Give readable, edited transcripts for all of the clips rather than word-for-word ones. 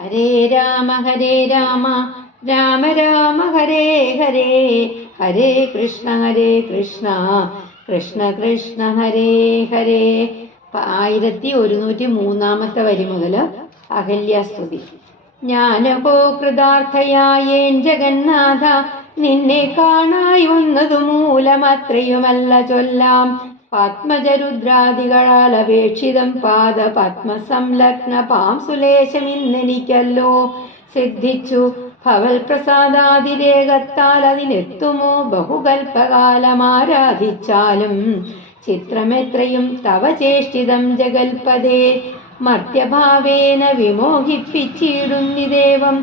ഹരേ രാമ രാമ രാമ ഹരേ ഹരേ, ഹരേ കൃഷ്ണ കൃഷ്ണ കൃഷ്ണ ഹരേ ഹരേ. 1103 വരി മുതൽ അഹല്യാസ്തുതി. ജ്ഞാനപോ കൃതാർത്ഥയായേൻ ജഗന്നാഥ, നിന്നെ കാണായി വന്നതു മൂലമത്രയുമല്ല ചൊല്ലാം. പത്മജരുദ്രാദികളാൽ അപേക്ഷിതം പാദ പത്മസംലഗ്ന പാംസുലേശമിന്നെനിക്കല്ലോ സിദ്ധിച്ചു. ഭവൽ പ്രസാദാതിരേകത്താൽ അതിനെത്തുമോ ബഹുകൽപ്പകാലമാരാധിച്ചാലും. ചിത്രമെത്രയും തവ ചേഷ്ടിതം ജഗൽപദേ, മർത്യഭാവേന വിമോഹിപ്പിച്ചിടുന്നിദേവം.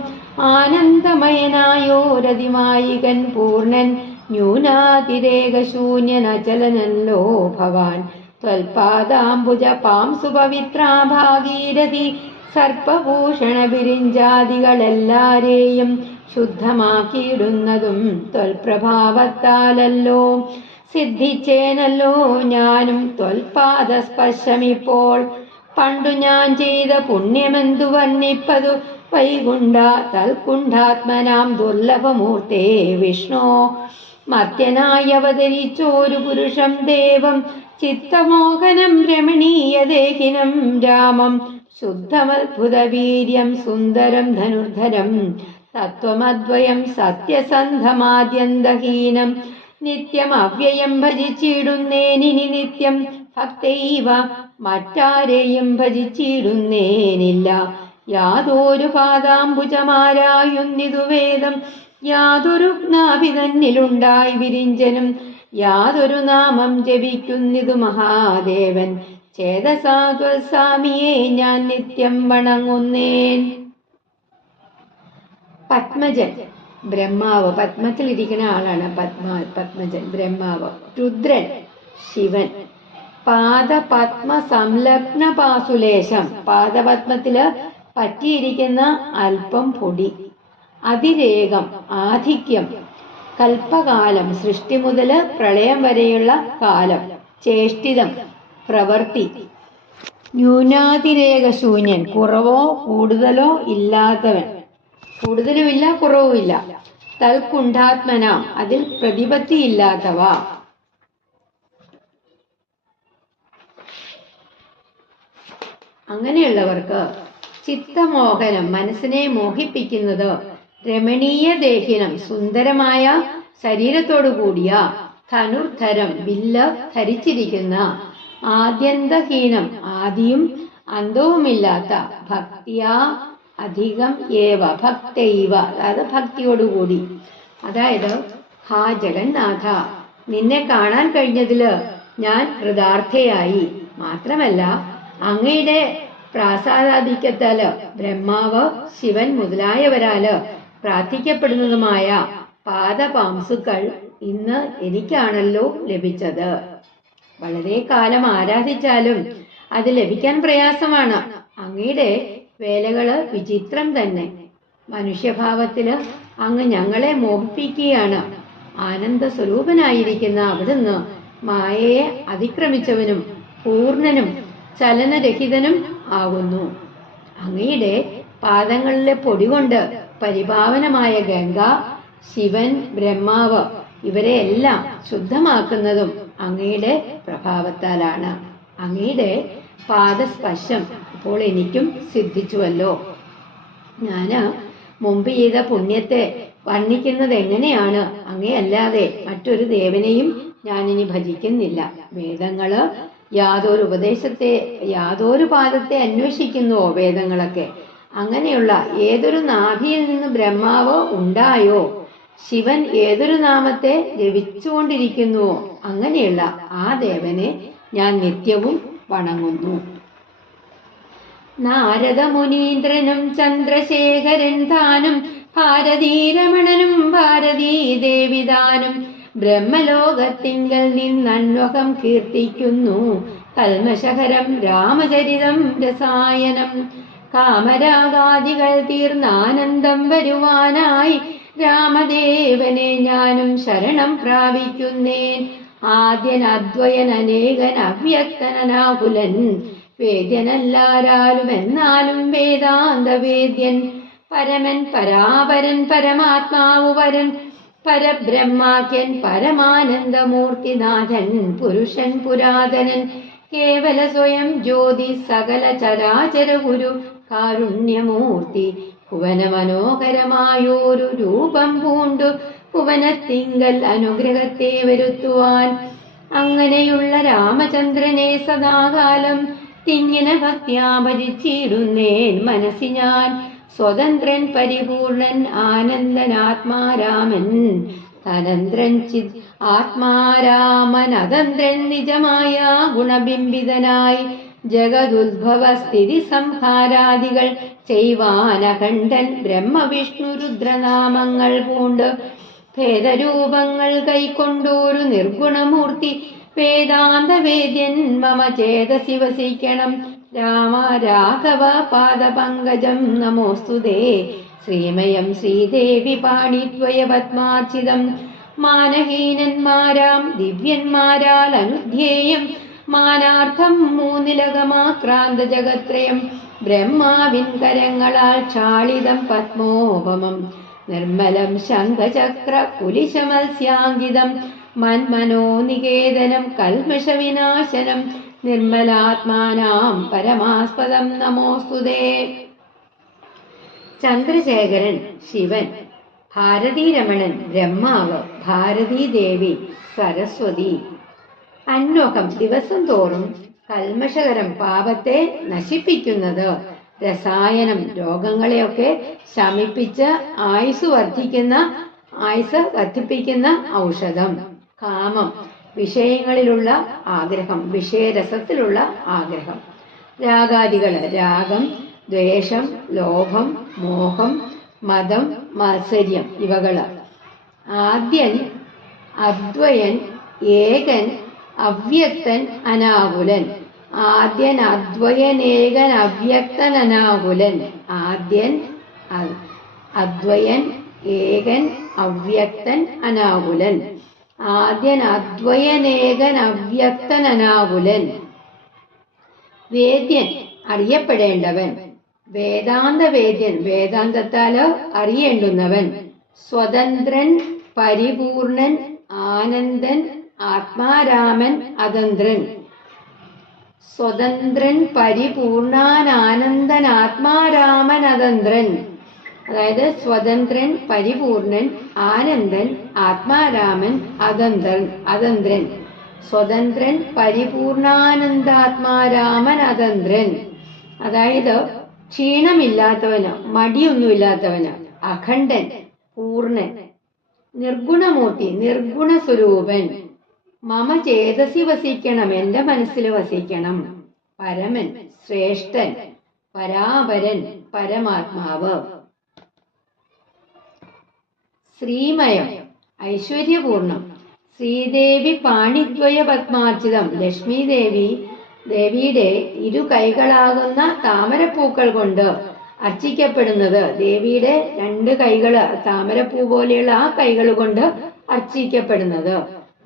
ആനന്ദമയനായോരതിമായികൻ പൂർണ്ണൻ, ന്യൂനാതിരേകശൂന്യനചലനല്ലോ ഭവാൻ. ത്വൽപാദാംബുജ പാംസു പവിത്രാ ഭാഗീരഥി, സർപ്പഭൂഷണ വിരിഞ്ചാദികളെല്ലാരെയും ശുദ്ധമാക്കിയിടുന്നതും ത്വൽപ്രഭാവത്താലല്ലോ. സിദ്ധിച്ചേനല്ലോ ഞാനും ത്വൽപാദസ്പർശമിപ്പോൾ. പണ്ടു ഞാൻ ചെയ്ത പുണ്യമെന്തു വർണ്ണിപ്പതു വൈകുണ്ഠ തൽകുണ്ഠാത്മനാം ദുർലഭമൂർത്തേ വിഷ്ണോ. മർത്യനായി അവതരിച്ചോരു പുരുഷം ദേവം, ചിത്തമോഹനം രമണീയദേഹിനം രാമം. ശുദ്ധമദ്ഭുതവീര്യം സുന്ദരം ധനുർധരം, തത്വമദ്വയം സത്യസന്ധമാദ്യന്തഹീനം. നിത്യം അവ്യയം ഭജിച്ചിടുന്നേനിനി നിത്യം ഭക്തൈവ, മറ്റാരെയും ഭജിച്ചിടുന്നേനില്ല. യാതൊരു പാദാംബുജമാരായുന്നിതു വേദം, യാതൊരു നാഭി തന്നിലുണ്ടായി വിരിഞ്ചനും. യാതൊരു നാമം ജപിക്കുന്നിതു മഹാദേവൻ, ചേതസാ ത്വൽസ്വാമിയെ ഞാൻ നിത്യം വണങ്ങുന്നേൻ. പത്മജൻ ബ്രഹ്മാവ്, പത്മത്തിലിരിക്കുന്ന ആളാണ് പത്മജൻ ബ്രഹ്മാവ്. രുദ്രൻ ശിവൻ. പാദപത്മ സംലഗ്ന പാസുലേശം, പാദപത്മത്തില് പറ്റിയിരിക്കുന്ന അല്പം പൊടി. അതിരേകം ആധിക്യം, കൽപ്പകാലം സൃഷ്ടി മുതല് പ്രളയം വരെയുള്ള കാലം. ചേഷ്ടിതം പ്രവൃത്തി. ന്യൂനാതിരേക ശൂന്യൻ, കുറവോ കൂടുതലോ ഇല്ലാത്തവൻ, കൂടുതലുമില്ല കുറവുമില്ല. തൽകുണ്ഠാത്മനാം, അതിൽ പ്രതിപത്തിയില്ലാത്തവ. അങ്ങനെയുള്ളവർക്ക് ചിത്തമോഹനം, മനസ്സിനെ മോഹിപ്പിക്കുന്നത്, രമണീയ ദേഹിനം, സുന്ദരമായ ശരീരത്തോടു കൂടിയ, ധനുർധരം വില്ല് ധരിച്ചിരിക്കുന്ന, ആദ്യന്തഹീനം ആദിയും അന്തവുമില്ലാത്ത, ഭക്തിയാ അധികം ഏവ ഭക്തൈവ, അതായത് ഭക്തിയോടുകൂടി. അതായത് ഹാ ജഗന്നാഥ, നിന്നെ കാണാൻ കഴിഞ്ഞതില് ഞാൻ കൃതാർത്ഥയായി. മാത്രമല്ല അങ്ങയുടെ പ്രാസാദാധിക്യത്താല് ബ്രഹ്മാവ് ശിവൻ മുതലായവരാല് പ്രാർത്ഥിക്കപ്പെടുന്നതുമായ പാദപാംസുക്കൾ ഇന്ന് എനിക്കാണല്ലോ ലഭിച്ചത്. വളരെ കാലം ആരാധിച്ചാലും അത് ലഭിക്കാൻ പ്രയാസമാണ്. അങ്ങയുടെ വേലകള് വിചിത്രം തന്നെ. മനുഷ്യഭാവത്തില് അങ്ങ് ഞങ്ങളെ മോഹിപ്പിക്കുകയാണ്. ആനന്ദ സ്വരൂപനായിരിക്കുന്ന അവിടുന്ന് മായയെ അതിക്രമിച്ചവനും പൂർണ്ണനും ചലനരഹിതനും ആകുന്നു. അങ്ങയുടെ പാദങ്ങളിലെ പൊടി കൊണ്ട് പരിപാവനമായ ഗംഗ, ശിവൻ, ബ്രഹ്മാവ് ഇവരെ എല്ലാം ശുദ്ധമാക്കുന്നതും അങ്ങയുടെ പ്രഭാവത്താലാണ്. അങ്ങയുടെ പാദസ്പർശം ഇപ്പോൾ എനിക്കും സിദ്ധിച്ചുവല്ലോ. ഞാന് മുമ്പ് ചെയ്ത പുണ്യത്തെ വർണ്ണിക്കുന്നത് എങ്ങനെയാണ്? അങ്ങയല്ലാതെ മറ്റൊരു ദേവനെയും ഞാനിനി ഭജിക്കുന്നില്ല. വേദങ്ങള് യാതൊരു പാദത്തെ അന്വേഷിക്കുന്നുവോ വേദങ്ങളൊക്കെ? അങ്ങനെയുള്ള ഏതൊരു നാഭിയിൽ നിന്ന് ബ്രഹ്മാവ് ഉണ്ടായോ, ശിവൻ ഏതൊരു നാമത്തെ ജപിച്ചുകൊണ്ടിരിക്കുന്നുവോ, അങ്ങനെയുള്ള ആ ദേവനെ ഞാൻ നിത്യവും വണങ്ങുന്നു. നാരദ മുനീന്ദ്രനും ചന്ദ്രശേഖരൻ താനും, ഭാരതീരമണനും ഭാരതീ ദേവിതാനും, ബ്രഹ്മലോകത്തിങ്കൽ നിന്നന്വകം കീർത്തിക്കുന്നു കൽമശഹരം രാമചരിതം രസായനം. കാമരാഗാദികൾ തീർന്നാനന്ദം വരുവാനായി രാമദേവനെ ഞാനും ശരണം പ്രാപിക്കുന്നേൻ. ആദ്യൻ അദ്വയൻ അനേകൻ അവ്യക്തനാകുലൻ, വേദ്യനല്ലാരാലും എന്നാലും വേദാന്ത വേദ്യൻ, പരമൻ പരാപരൻ പരമാത്മാവു വരൻ, പരബ്രഹ്മാഖ്യൻ പരമാനന്ദമൂർത്തിനാഥൻ, പുരുഷൻ പുരാതനൻ കേവല സ്വയം ജ്യോതി, സകല ചരാചര ഗുരു കാരുണ്യമൂർത്തി, ഭുവന മനോഹരമായോരു രൂപം പൂണ്ടു ഭുവനത്തിങ്കൽ അനുഗ്രഹത്തെ വരുത്തുവാൻ. അങ്ങനെയുള്ള രാമചന്ദ്രനെ സദാകാലം തിങ്ങിന ഭക്ത്യാ ഭജിച്ചിടുന്നേൻ മനസ്സി ഞാൻ. സ്വതന്ത്രൻ പരിപൂർണൻ ആനന്ദനാത്മാരാമൻ, തനന്ത്രൻ ചിത് ആത്മാരാമൻ അതന്ത്രൻ നിജമായ ഗുണബിംബിതനായി, ജഗതുദ്ഭവ സ്ഥിതി സംഹാരാദികൾ ചെയ്വാനഖണ്ഡൻ, ബ്രഹ്മവിഷ്ണു രുദ്രനാമങ്ങൾ പൂണ്ട് ഭേദരൂപങ്ങൾ കൈക്കൊണ്ടൊരു നിർഗുണമൂർത്തി, വേദാന്ത വേദ്യൻ മമ ചേതസി വസിക്കണം. രാമ രാഘവ പാദപങ്കജം നമോസ്തുതേ, ശ്രീമയം ശ്രീദേവി പാണിദ്വയ പത്മാർച്ചിതം, മാനഹീനന്മാരാം ദിവ്യന്മാരാൽ അനുധ്യേയം, മാനാർത്ഥം മൂന്നിലകമാക്രാന്ത ജഗത്രയം, ബ്രഹ്മാവിൻ കരങ്ങളാൽ ക്ഷാളിതം പത്മോപമം, നിർമ്മലം ശംഖചക്ര കുലിശമത്സ്യാങ്കിതം, മന്മനോനികേതനം കൽമഷവിനാശനം, നിർമ്മലാത്മാനാം പരമാസ്പദം നമോസ്തുതേ. ചന്ദ്രശേഖരൻ ശിവൻ, ഭാരതീരമണൻ ബ്രഹ്മാവ്, ഭാരതീദേവി സരസ്വതി. അന്വകം ദിവസം തോറും കൽമഷകരം പാപത്തെ നശിപ്പിക്കുന്നത്, രസായനം രോഗങ്ങളെയൊക്കെ ശമിപ്പിച്ച് ആയുസ് വർദ്ധിപ്പിക്കുന്ന ഔഷധം. കാമം വിഷയങ്ങളിലുള്ള ആഗ്രഹം, വിഷയരസത്തിലുള്ള ആഗ്രഹം. രാഗാദികള് രാഗം, ദ്വേഷം, ലോഭം, മോഹം, മതം, മാത്സര്യം ഇവകള്. ആദ്യൻ, അദ്വയൻ, ഏകൻ, അവ്യക്തൻ, അനാകുലൻ. ആദ്യൻ, അദ്വയനേകൻ, അവ്യക്തൻ, അനാകുലൻ. ആദ്യൻ, അദ്വയൻ, ഏകൻ, അവ്യക്തൻ, അനാകുലൻ. ആദ്യൻ, അദ്വയനേകൻ, അവ്യക്തൻ, അനാകുലൻ. വേദ്യൻ അറിയപ്പെടേണ്ടവൻ, വേദാന്ത വേദ്യൻ വേദാന്തത്താല് അറിയേണ്ടുന്നവൻ. സ്വതന്ത്രൻ പരിപൂർണൻ ആനന്ദൻ ആത്മാരാമൻ അതന്ത്രൻ. സ്വതന്ത്രൻ പരിപൂർണാനന്ദൻ ആത്മാരാമൻ അതന്ത്രൻ. അതായത് സ്വതന്ത്രൻ പരിപൂർണൻ ആനന്ദൻ ആത്മാരാമൻ അതന്ത്രൻ. സ്വതന്ത്രൻ പരിപൂർണാനന്ദാത്മാരാമൻ അതന്ത്രൻ. അതായത് ക്ഷീണമില്ലാത്തവന്, മടിയൊന്നുമില്ലാത്തവന്, അഖണ്ഡൻ, പൂർണ്ണൻ, നിർഗുണമൂർത്തി, നിർഗുണ സ്വരൂപൻ. മമ ചേതസി വസിക്കണം, എന്റെ മനസ്സിൽ വസിക്കണം. പരമൻ, ശ്രേഷ്ഠൻ, പരാപരൻ, പരമാത്മാവ്. ശ്രീമയം ഐശ്വര്യപൂർണം. ശ്രീദേവി പാണിദ്വയ പത്മാർച്ചിതം. ലക്ഷ്മി ദേവിയുടെ ഇരു കൈകളാകുന്ന താമരപ്പൂക്കൾ കൊണ്ട് അർച്ചിക്കപ്പെടുന്നത്. ദേവിയുടെ രണ്ട് കൈകള് താമരപ്പൂ പോലെയുള്ള ആ കൈകൾ കൊണ്ട് അർച്ചിക്കപ്പെടുന്നത്.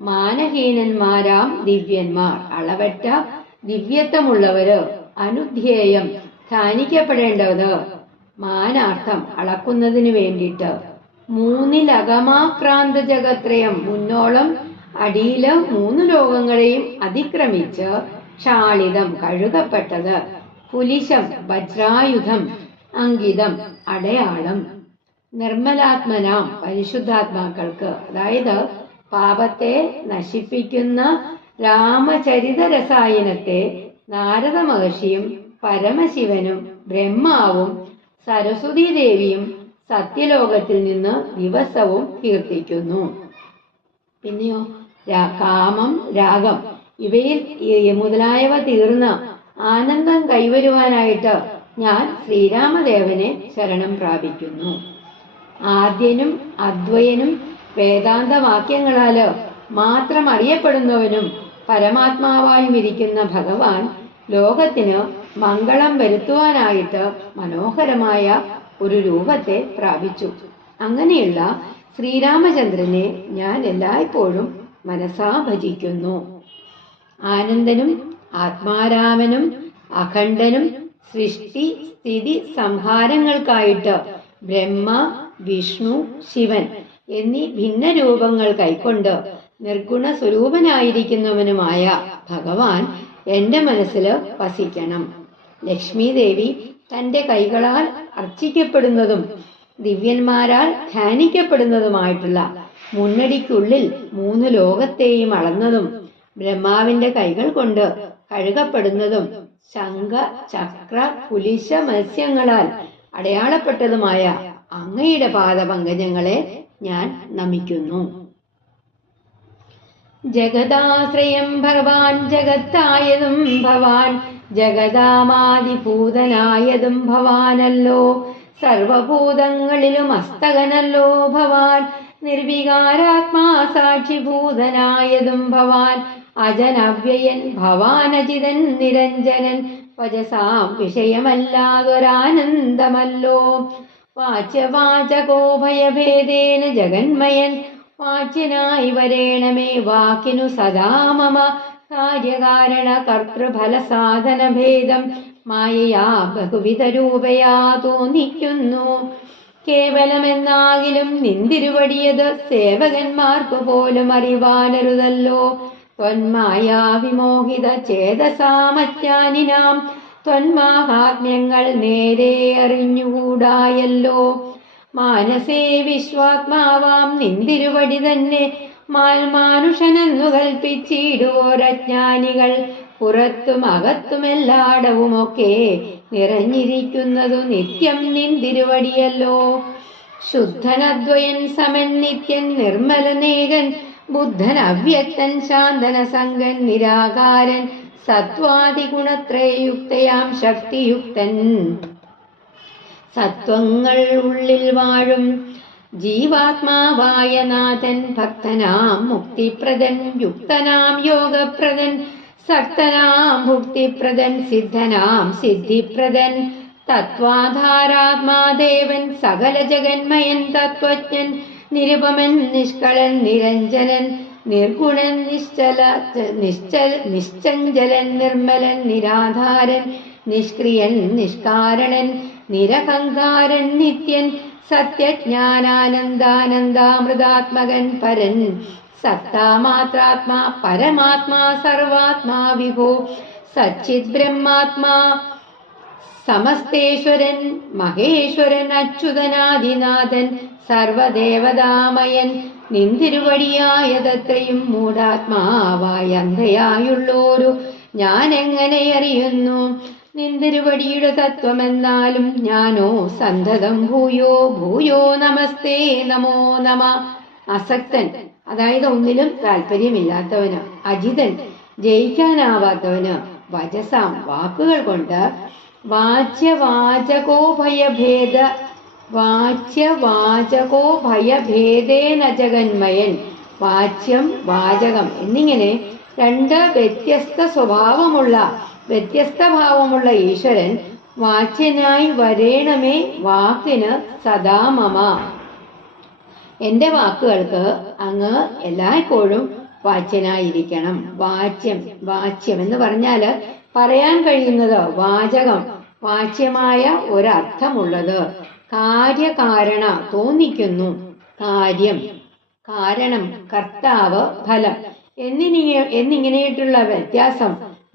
മാനഹീനന്മാരാം ദിവ്യന്മാർ, അളവറ്റ ദിവ്യത്വമുള്ളവര്. അനുധ്യേയം ധ്യാനിക്കപ്പെടേണ്ടത്. മാനാർത്ഥം അളക്കുന്നതിന് വേണ്ടിയിട്ട്. മൂന്നിലകമാക്രാന്ത ജഗത്രയം, മുന്നോളം അടിയില് 3 ലോകങ്ങളെയും അതിക്രമിച്ച് ക്ഷാളിതം കഴുകപ്പെട്ടത്. കുലിശം വജ്രായുധം, അങ്കിതം അടയാളം. നിർമ്മലാത്മനാം പരിശുദ്ധാത്മാക്കൾക്ക്, അതായത് പാപത്തെ നശിപ്പിക്കുന്ന രാമചരിത രസായനത്തെ നാരദ മഹർഷിയും പരമശിവനും ബ്രഹ്മാവും സരസ്വതീ ദേവിയും സത്യലോകത്തിൽ നിന്ന് ദിവസവും കീർത്തിക്കുന്നു. പിന്നെയോ കാമം, രാഗം ഇവയിൽ മുതലായവ തീർന്ന് ആനന്ദം കൈവരുവാനായിട്ട് ഞാൻ ശ്രീരാമദേവനെ ശരണം പ്രാപിക്കുന്നു. ആദ്യനും അദ്വയനും വേദാന്ത വാക്യങ്ങളാല് മാത്രം അറിയപ്പെടുന്നവനും പരമാത്മാവായും ഇരിക്കുന്ന ഭഗവാൻ ലോകത്തിന് മംഗളം വരുത്തുവാനായിട്ട് മനോഹരമായ ഒരു രൂപത്തെ പ്രാപിച്ചു. അങ്ങനെയുള്ള ശ്രീരാമചന്ദ്രനെ ഞാൻ എല്ലായ്പ്പോഴും മനസാ ഭജിക്കുന്നു. ആനന്ദനും ആത്മാരാമനും അഖണ്ഡനും സൃഷ്ടി സ്ഥിതി സംഹാരങ്ങൾക്കായിട്ട് ബ്രഹ്മ, വിഷ്ണു, ശിവൻ എന്നീ ഭിന്ന രൂപങ്ങൾ കൈക്കൊണ്ട് നിർഗുണ സ്വരൂപനായിരിക്കുന്നവനുമായ ഭഗവാൻ എന്റെ മനസ്സിൽ വസിക്കണം. ലക്ഷ്മി ദേവി തന്റെ കൈകളാൽ അർച്ചിക്കപ്പെടുന്നതും ദിവ്യന്മാരാൽ ധ്യാനിക്കപ്പെടുന്നതുമായിട്ടുള്ള മുന്നടിക്കുള്ളിൽ 3 ലോകത്തെയും അളന്നതും ബ്രഹ്മാവിന്റെ കൈകൾ കൊണ്ട് കഴുകപ്പെടുന്നതും ശംഖ, ചക്ര, കുലിശ മത്സ്യങ്ങളാൽ അടയാളപ്പെട്ടതുമായ അങ്ങയുടെ പാദപങ്കജങ്ങളെ ഞാൻ നമിക്കുന്നു. ജഗദാശ്രയം ഭഗവാൻ, ജഗത്തായതും ഭവാൻ, ജഗദാമാദിഭൂതനായതും ഭവാനല്ലോ. സർവഭൂതങ്ങളിലും അസ്തകനല്ലോ ഭവാൻ, നിർവികാരാത്മാ സാക്ഷിഭൂതനായതും ഭവാൻ, അജനവ്യയൻ ഭവാനജിതൻ നിരഞ്ജനൻ, വചസാം വിഷയമല്ലാതൊരാനന്ദമല്ലോ. വാച്യവാചകോ ഭയഭേദേന ജഗന്മയൻ, വാച്യനായി വരേണമേ വാക്കിനു സദാ മമ. കാര്യകാരണ കർത്തൃഫല സാധന ഭേദം മായയാ ബഹുവിധ രൂപയാ തോന്നിക്കുന്നു. കേവലമെന്നാകിലും നിന്തിരുവടിയത് സേവകന്മാർക്കു പോലും അറിവാനരുതല്ലോ. ത്വന്മായാ വിമോഹിത ചേതസാമജ്ഞാനിനാം ത്വന്മാഹാത്മ്യങ്ങൾ നേരെ അറിഞ്ഞുകൂടായല്ലോ. മാനസേ വിശ്വാത്മാവാം നിന്തിരുവടി തന്നെ മാനുഷനെന്നു കൽപ്പിച്ചിടുവോരജ്ഞാനികൾ. പുറത്തും അകത്തുമെല്ലാടവുമൊക്കെ നിറഞ്ഞിരിക്കുന്നതു നിത്യം നിന്തിരുവടിയല്ലോ. ശുദ്ധനദ്വയൻ സമൻ നിത്യൻ നിർമ്മലനേകൻ, ബുദ്ധൻ അവ്യക്തൻ ശാന്തന സംഗൻ നിരാകാരൻ, സത്വാദിഗുണത്രയുക്തയാം ശക്തിയുക്തൻ, സത്വങ്ങൾ ഉള്ളിൽ വാഴും ജീവാത്മാവായ നാഥൻ, ഭക്തനാം മുക്തിപ്രദൻ, യുക്തനാം യോഗപ്രദൻ, സക്തനാം ഭുക്തിപ്രദൻ, സിദ്ധനാം സിദ്ധിപ്രദൻ, തത്വാധാരാത്മാദേവൻ, സകല ജഗന്മയൻ, തത്വജ്ഞൻ, നിരുപമൻ, നിഷ്കളൻ, നിരഞ്ജനൻ, നിർഗുണൻ, നിശ്ചഞ്ചലൻ, നിർമ്മലൻ, നിരാധാരൻ, നിഷ്ക്രിയൻ, നിഷ്കാരണൻ, നിരഹങ്കാരൻ, നിത്യൻ, സത്യജ്ഞാനാനന്ദാനന്ദാമൃതാത്മകൻ, പരൻ, സത്താമാത്രാത്മാ, പരമാത്മാ, സർവാത്മാ, വിഭോ, സച്ചിത് ബ്രഹ്മാത്മാ, സമസ്തേശ്വരൻ, മഹേശ്വരൻ, അച്യുതനാദിനാഥൻ, സർവദേവതാമയൻ, നിന്തിരുവടിയായതത്രയും മൂഢാത്മാവായ അന്ധയായുള്ളോരു ഞാൻ എങ്ങനെ അറിയുന്നു? നിന്തിരുവടിയുടെ തത്വമെന്നാലും ഞാനോ സന്തതം ഭൂയോ ഭൂയോ നമസ്തേ നമോ നമ. അസക്തൻ, അതായത് ഒന്നിലും താല്പര്യമില്ലാത്തവന്, അജിതൻ, ജയിക്കാനാവാത്തവന്, വചസാം, വാക്കുകൾ കൊണ്ട്, വാച്യവാചകോ ഭയഭേദേന ജഗന്മയൻ, വാച്യം വാചകം എന്നിങ്ങനെ 2 വ്യത്യസ്ത ഭാവമുള്ള ഈശ്വരൻ വാച്യനായി വരേണമേ വാക്കിന് സദാ മമ. എന്റെ വാക്കുകൾക്ക് അങ്ങ് എല്ലായ്പ്പോഴും വാച്യനായിരിക്കണം. വാച്യം എന്ന് പറഞ്ഞാല് പറയാൻ കഴിയുന്നത്, വാചകം, വാച്യമായ ഒരർത്ഥമുള്ളത്. കാര്യകാരണ, തോന്നിക്കുന്നു, കാര്യം, കാരണം, കർത്താവ്, ഫലം എന്നിങ്ങനെയിട്ടുള്ള വ്യത്യാസം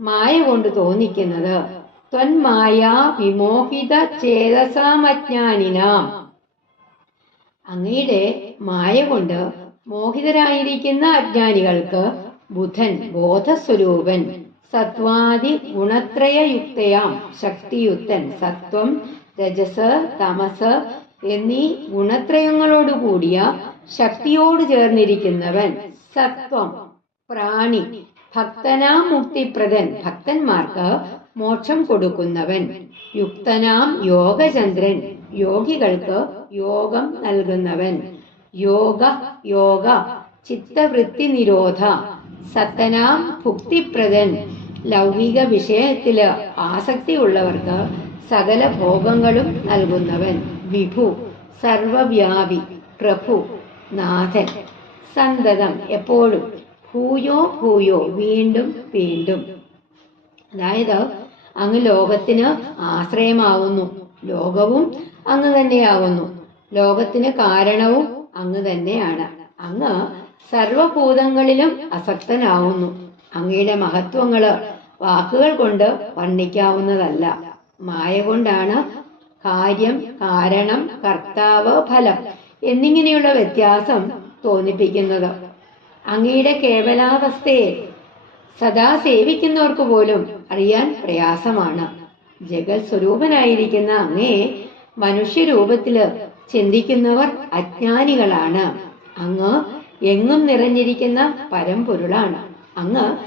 മായ കൊണ്ട് തോന്നിക്കുന്നത്. ത്വന്മായ വിമോഹിത ചേതസാമജ്ഞാനിനാം, അങ്ങയുടെ മായ കൊണ്ട് മോഹിതരായിരിക്കുന്ന അജ്ഞാനികൾക്ക് ബുധൻ, ബോധസ്വരൂപൻ, സത്വാദി ഗുണത്രയയുക്തയാം ശക്തിയുക്തൻ, സത്വം, രജസ്, തമസ് എന്നീ ഗുണത്രയങ്ങളോടുകൂടിയ ശക്തിയോട് ചേർന്നിരിക്കുന്നവൻ, സത്വം, പ്രാണി, ഭക്തനാം മുക്തിപ്രദൻ, ഭക്തന്മാർക്ക് മോക്ഷം കൊടുക്കുന്നവൻ, യുക്തനാം യോഗചന്ദ്രൻ, യോഗികൾക്ക് യോഗം നൽകുന്നവൻ, യോഗ ചിത്തവൃത്തി നിരോധ, സത്തനാം ഭുക്തിപ്രദൻ, ലൗകിക വിഷയത്തില് ആസക്തി ഉള്ളവർക്ക് സകല ഭോഗങ്ങളും നൽകുന്നവൻ, വിഭു, സർവവ്യാപി, പ്രഭു, നാഥൻ, സന്തതം, എപ്പോഴും, ഭൂയോ ഭൂയോ, വീണ്ടും വീണ്ടും. അതായത് അങ്ങ് ലോകത്തിന് ആശ്രയമാകുന്നു. ലോകവും അങ്ങ് തന്നെയാകുന്നു. ലോകത്തിന് കാരണവും അങ്ങ് തന്നെയാണ്. അങ്ങ് സർവഭൂതങ്ങളിലും അസക്തനാവുന്നു. അങ്ങയുടെ മഹത്വങ്ങള് വാക്കുകൾ കൊണ്ട് വർണ്ണിക്കാവുന്നതല്ല. മായ കൊണ്ടാണ് കാര്യം, കാരണം, കർത്താവ്, ഫലം എന്നിങ്ങനെയുള്ള വ്യത്യാസം തോന്നിപ്പിക്കുന്നത്. അങ്ങയുടെ കേവലാവസ്ഥയെ സദാ സേവിക്കുന്നവർക്ക് പോലും അറിയാൻ പ്രയാസമാണ്. ജഗത് സ്വരൂപനായിരിക്കുന്ന അങ്ങയെ മനുഷ്യരൂപത്തില് ചിന്തിക്കുന്നവർ അജ്ഞാനികളാണ്. അങ്ങ് എങ്ങും നിറഞ്ഞിരിക്കുന്ന പരമ്പൊരുളാണ്. അങ്ങ്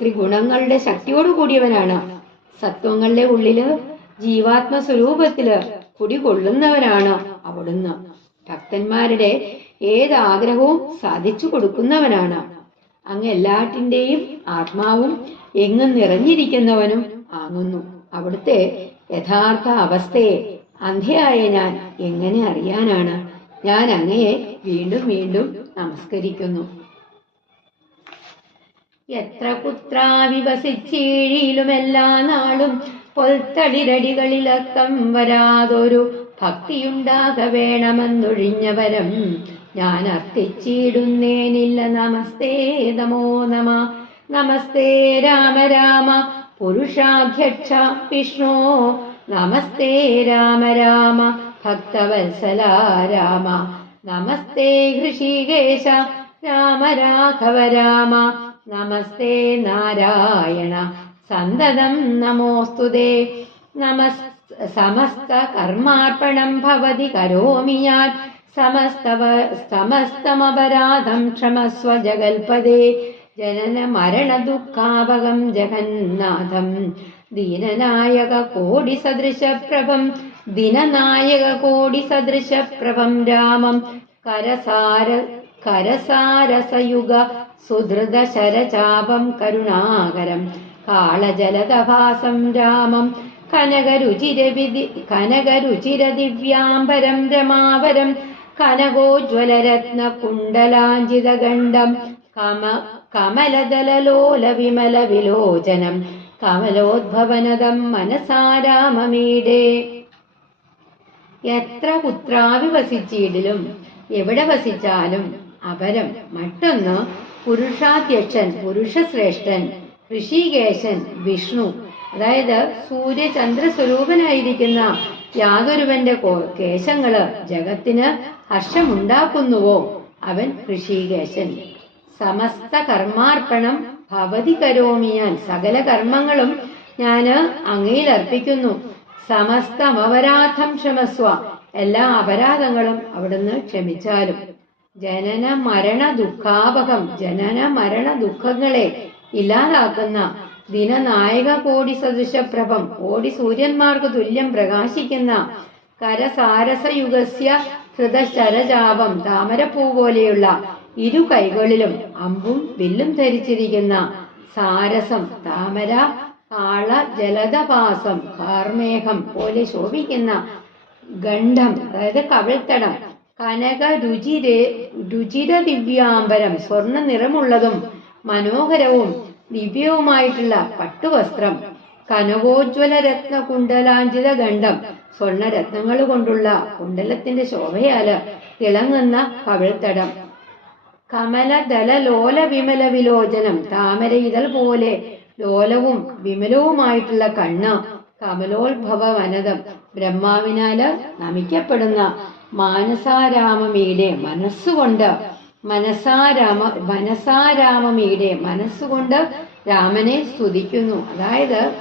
ത്രിഗുണങ്ങളുടെ ശക്തിയോട് കൂടിയവനാണ്. സത്വങ്ങളുടെ ഉള്ളില് ജീവാത്മസ്വരൂപത്തില് കുടികൊള്ളുന്നവനാണ് അവിടുന്ന്. ഭക്തന്മാരുടെ ഏതാഗ്രഹവും സാധിച്ചു കൊടുക്കുന്നവനാണ്. അങ്ങ് എല്ലാറ്റിന്റെയും ആത്മാവും എങ്ങും നിറഞ്ഞിരിക്കുന്നവനും ആകുന്നു. അവിടുത്തെ യഥാർത്ഥ അവസ്ഥയെ അന്ധയായ ഞാൻ എങ്ങനെ അറിയാനാണ്? ഞാൻ അങ്ങയെ വീണ്ടും വീണ്ടും നമസ്കരിക്കുന്നു. എത്ര കുത്രാവിവസിച്ചീഴിയിലും എല്ലാ നാളും പൊൽത്തളിരടികളിലക്കം വരാതൊരു ഭക്തിയുണ്ടാക വേണമെന്നൊഴിഞ്ഞവരം ഞാൻ അർത്ഥിച്ചിടുന്നേനില്ല. നമസ്തേ നമോ നമ. നമസ്തേ രാമ രാമ പുരുഷാധ്യക്ഷ വിഷ്ണു. നമസ്തേ രാമ രാമ ഭക്തവത്സല രാമ. നമസ്തേ ഹൃഷികേശ രാമ രാഘവ രാമ. നമസ്തേ നാരായണ സന്തതം നമോസ്തുതേ. സമസ്ത കർമാർപ്പണം ഭവതി കരോമി ഞാൻ. സമസ്തമപരാധം ക്ഷമസ്വ ജഗൽപദേ. ജനന മരണ ദുഃഖാപകം ജഗന്നാഥം ദീനനായക കോടി സദൃശപ്രഭം. ദിനനായക കോടി സദൃശപ്രഭം രാമം. കരസാരസയുഗ സുധൃത ശരചാപം കരുണാകരം കാളജലദഭാസം രാമം. കനകരുചിര ദിവ്യാംബരം രമാവരം കനകോജ്വലരത്ന കുണ്ടലാഞ്ചിതഗണ്ഡം കമലദലലോല വിമല വിലോചനം കമലോദ്ഭവനദം മനസാരാമമീടേ. എത്ര പുത്രാവിവസിച്ചിടിലും എവിടെ വസിച്ചാലും അപരം മറ്റൊന്ന് പുരുഷാധ്യക്ഷൻ പുരുഷശ്രേഷ്ഠൻ ഋഷികേശൻ വിഷ്ണു. അതായത് സൂര്യചന്ദ്ര സ്വരൂപനായിരിക്കുന്ന യാതൊരുവന്റെ കേശങ്ങള് ജഗത്തിന് ഹർഷമുണ്ടാക്കുന്നുവോ അവൻ ഋഷികേശൻ. സമസ്ത കർമാർപ്പണം ഭവതി കരോമി ഞാൻ. സകല കർമ്മങ്ങളും ഞാന് അങ്ങയിൽ അർപ്പിക്കുന്നു. സമസ്തമപരാധം ക്ഷമസ്വ. എല്ലാ അപരാധങ്ങളും അവിടുന്ന് ക്ഷമിച്ചാലും. ജനന മരണ ദുഃഖാപകം. ജനന മരണ ദുഃഖങ്ങളെ ഇല്ലാതാക്കുന്ന ദിനനായക കോടി സദൃശപ്രഭം. കോടി സൂര്യന്മാർക്ക് തുല്യം പ്രകാശിക്കുന്ന കരസാരസയുഗസ്യ ഹൃദശരജാപം. താമരപ്പൂ പോലെയുള്ള ഇരു കൈകളിലും അമ്പും വില്ലും ധരിച്ചിരിക്കുന്ന സാരസം. താമര കാള ജലദപാസം. കാർമേഘം പോലെ ശോഭിക്കുന്ന ഗണ്ഡം, അതായത് കവിൾത്തടം. കനക രുചിര ദിവ്യാംബരം. സ്വർണ്ണ നിറമുള്ളതും മനോഹരവും ദിവ്യവുമായിട്ടുള്ള പട്ടുവസ്ത്രം. കനകോജ്വല രത്ന കുണ്ടലാഞ്ചിത ഗണ്ഡം. സ്വർണരത്നങ്ങൾ കൊണ്ടുള്ള കുണ്ടലത്തിന്റെ ശോഭയാല് തിളങ്ങുന്ന കവിൾത്തടം. കമലദല ലോല വിമല വിലോചനം. താമര ഇതൾ പോലെ ലോലവും വിമലവുമായിട്ടുള്ള കണ്ണ്. കമലോത്ഭവ വനദം. ബ്രഹ്മാവിനാല് നമിക്കപ്പെടുന്ന മാനസാരാമമീടെ. മനസാരാമമീടെ മനസ്സുകൊണ്ട് രാമനെ സ്തുതിക്കുന്നു. അതായത്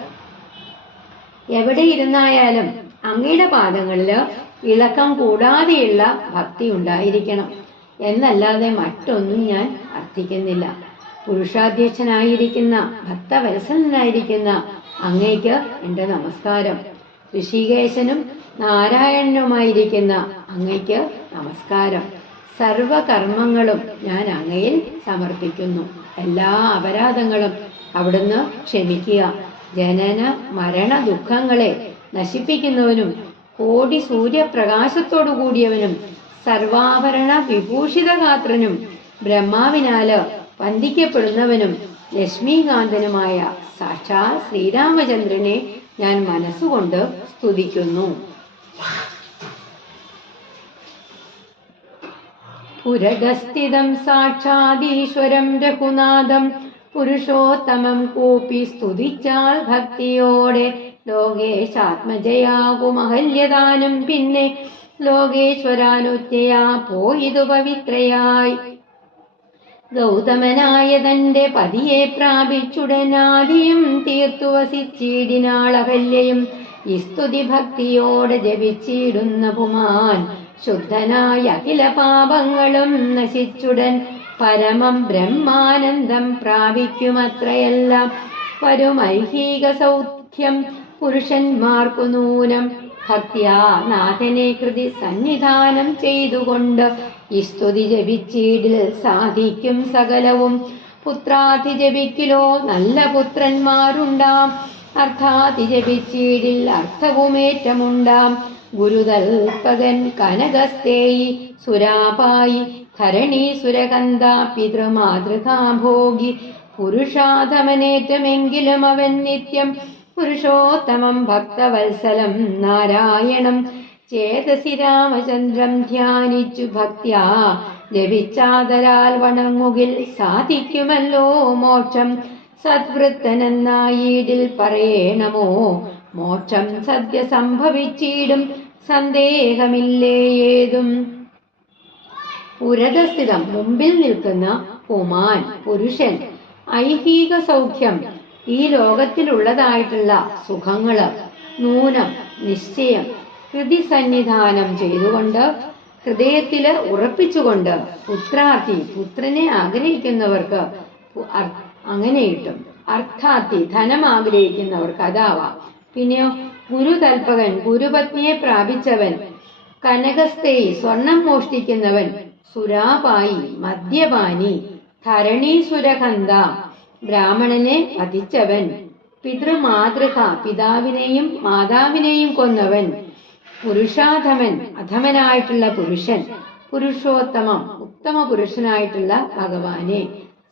എവിടെ ഇരുന്നായാലും അങ്ങയുടെ പാദങ്ങളില് ഇളക്കം കൂടാതെയുള്ള ഭക്തി ഉണ്ടായിരിക്കണം എന്നല്ലാതെ മറ്റൊന്നും ഞാൻ അർത്ഥിക്കുന്നില്ല. പുരുഷാധ്യക്ഷനായിരിക്കുന്ന ഭക്തവത്സലനായിരിക്കുന്ന അങ്ങയ്ക്ക് എന്റെ നമസ്കാരം. ഋഷികേശനും നാരായണനുമായിരിക്കുന്ന അങ്ങയ്ക്ക് നമസ്കാരം. സർവകർമ്മങ്ങളും ഞാൻ അങ്ങയിൽ സമർപ്പിക്കുന്നു. എല്ലാ അപരാധങ്ങളും അവിടുന്ന് ക്ഷമിക്കുക. ജനന മരണ ദുഃഖങ്ങളെ നശിപ്പിക്കുന്നവനും കോടി സൂര്യപ്രകാശത്തോടു കൂടിയവനും സർവാഭരണ വിഭൂഷിതഗാത്രനും ബ്രഹ്മാവിനാല് വന്ദിക്കപ്പെടുന്നവനും ലക്ഷ്മീകാന്തനുമായ സാക്ഷാൽ ശ്രീരാമചന്ദ്രനെ ഞാൻ മനസ്സുകൊണ്ട് സ്തുതിക്കുന്നു. പുരഗസ്ഥിതം സാക്ഷാദീശ്വരം രഘുനാഥം പുരുഷോത്തമം കൂപ്പി സ്തുതിച്ചാൽ ഭക്തിയോടെ ലോകേശാത്മജയാകുമഹല്യദാനം പിന്നെ ലോകേശ്വരാനുജ്ഞയാ പോയിതു പവിത്രയായി. ഗൗതമനായ തന്റെ പതിയെ പ്രാപിച്ചുടനാദിയും തീർത്തു വസിച്ചിടിനാളഹല്യയും ഈ സ്തുതി ഭക്തിയോടെ ജപിച്ചിടുന്ന പുമാൻ ശുദ്ധനായ അഖില പാപങ്ങളും നശിച്ചുടൻ പരമം ബ്രഹ്മാനന്ദം പ്രാപിക്കുമത്രയെല്ലാം വരും ഐഹിക സൗഖ്യം പുരുഷന്മാർക്കു നൂനം ഭക്ത്യാ നാഥനെ കൃതി സന്നിധാനം ചെയ്തുകൊണ്ട് ഈ സ്തുതി ജപിച്ചീടിൽ സാധിക്കും സകലവും. പുത്രാതി ജപിക്കിലോ നല്ല പുത്രന്മാരുണ്ടാം, അർത്ഥാതി ജപിച്ചീടിൽ അർത്ഥവുമേറ്റമുണ്ടാം. ഗുരുതൽപകൻ കനകസ്തേയി സുരാപായി ധരണീസുരകന്ത പിതൃമാതൃകാഭോഗി പുരുഷാധമനേറ്റമെങ്കിലും അവൻ നിത്യം പുരുഷോത്തമം ഭക്തവത്സലം നാരായണം ചേതസി രാമചന്ദ്രം ധ്യാനിച്ചു ഭക്ത്യാ ജപിച്ചാദരാൽ വണങ്ങുകിൽ സാധിക്കുമല്ലോ മോക്ഷം. സദ്വൃത്തനെന്നായീടിൽ പറയണമോ മോക്ഷം സദ്യ സംഭവിച്ചിടും സന്ദേഹമില്ലേ ഏതും. പുരതസ്ഥിതം മുമ്പിൽ നിൽക്കുന്ന പുമാൻ പുരുഷൻ ഐഹിക സൗഖ്യം ഈ ലോകത്തിലുള്ളതായിട്ടുള്ള സുഖങ്ങള് നൂനം നിശ്ചയം ഹൃദി സന്നിധാനം ചെയ്തുകൊണ്ട് ഹൃദയത്തില് ഉറപ്പിച്ചുകൊണ്ട് പുത്രാർത്ഥി പുത്രനെ ആഗ്രഹിക്കുന്നവർക്ക് അങ്ങനെ കിട്ടും. അർത്ഥാർത്ഥി ധനം ആഗ്രഹിക്കുന്നവർക്ക് അതാവാം. പിന്നെയോ ഗുരുതൽപകൻ ഗുരുപത്നിയെ പ്രാപിച്ചവൻ, കനകസ്തേയി സ്വർണം മോഷ്ടിക്കുന്നവൻ, സുരാപായി മദ്യപാനി, ധരണീസുരകന്ത ബ്രാഹ്മണനെ വധിച്ചവൻ, പിതൃമാതൃക പിതാവിനെയും മാതാവിനെയും കൊന്നവൻ, പുരുഷാധമൻ അധമനായിട്ടുള്ള പുരുഷൻ, പുരുഷോത്തമം ഉത്തമ പുരുഷനായിട്ടുള്ള ഭഗവാനെ,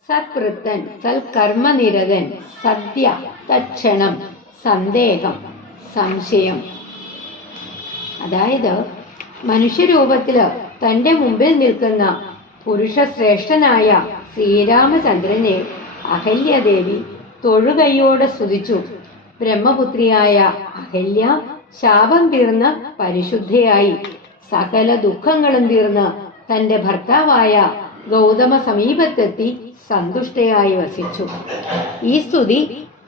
സത്വൃത്തൻ സൽക്കർമ്മനിരതൻ, സദ്യ തക്ഷണം സന്ദേഹം സംശയം. അതായത് മനുഷ്യരൂപത്തില് തന്റെ മുമ്പിൽ നിൽക്കുന്ന പുരുഷശ്രേഷ്ഠനായ ശ്രീരാമചന്ദ്രനെ അഹല്യദേവി തൊഴുകൈയോടെ സ്തുതിച്ചു. ബ്രഹ്മപുത്രിയായ അഹല്യ ശാപം തീർന്ന് പരിശുദ്ധയായി സകല ദുഃഖങ്ങളും തീർന്ന് തന്റെ ഭർത്താവായ ഗൗതമ സമീപത്തെത്തി സന്തുഷ്ടയായി വസിച്ചു. ഈ സ്തുതി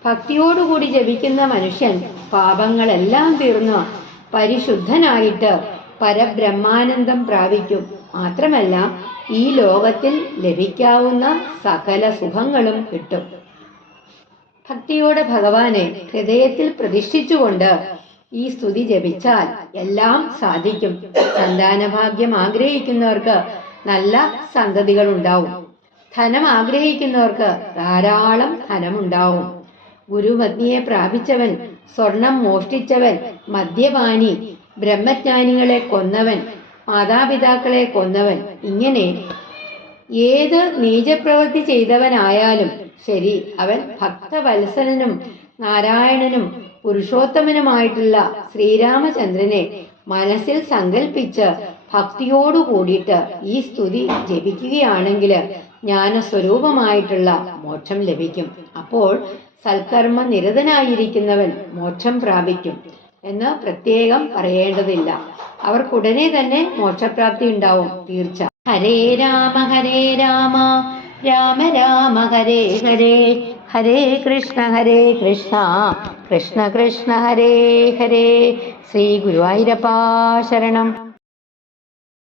ഭക്തിയോടുകൂടി ജപിക്കുന്ന മനുഷ്യൻ പാപങ്ങളെല്ലാം തീർന്ന് പരിശുദ്ധനായിട്ട് പരബ്രഹ്മാനന്ദം പ്രാപിക്കും. മാത്രമല്ല ഈ ലോകത്തിൽ ലഭിക്കാവുന്ന സകല സുഖങ്ങളും കിട്ടും. ഭക്തിയോടെ ഭഗവാനെ ഹൃദയത്തിൽ പ്രതിഷ്ഠിച്ചുകൊണ്ട് ഈ സ്തുതി ജപിച്ചാൽ എല്ലാം സാധിക്കും. സന്താനഭാഗ്യം ആഗ്രഹിക്കുന്നവർക്ക് നല്ല സന്തതികൾ ഉണ്ടാവും. ധനം ആഗ്രഹിക്കുന്നവർക്ക് ധാരാളം ധനമുണ്ടാവും. ഗുരുപത്നിയെ പ്രാപിച്ചവൻ, സ്വർണം മോഷ്ടിച്ചവൻ, മദ്യപാനി, ബ്രഹ്മജ്ഞാനികളെ കൊന്നവൻ, മാതാപിതാക്കളെ കൊന്നവൻ, ഇങ്ങനെ ഏത് നീചപ്രവൃത്തി ചെയ്തവനായാലും ശരി, അവൻ ഭക്തവത്സലനും നാരായണനും പുരുഷോത്തമനുമായിട്ടുള്ള ശ്രീരാമചന്ദ്രനെ മനസ്സിൽ സങ്കല്പിച്ച് ഭക്തിയോടു കൂടിയിട്ട് ഈ സ്തുതി ജപിക്കുകയാണെങ്കിൽ ജ്ഞാനസ്വരൂപമായിട്ടുള്ള മോക്ഷം ലഭിക്കും. അപ്പോൾ സൽക്കർമ്മ നിരതനായിരിക്കുന്നവൻ മോക്ഷം പ്രാപിക്കും എന്ന് പ്രത്യേകം പറയേണ്ടതില്ല. അവർക്കുടനെ തന്നെ മോക്ഷപ്രാപ്തി ഉണ്ടാവും തീർച്ച. ഹരേ രാമ രാമ രാമ ഹരേ ഹരേ, ഹരേ കൃഷ്ണ കൃഷ്ണ കൃഷ്ണ ഹരേ ഹരേ. ശ്രീ ഗുരുവായൂരപ്പാ ശരണം.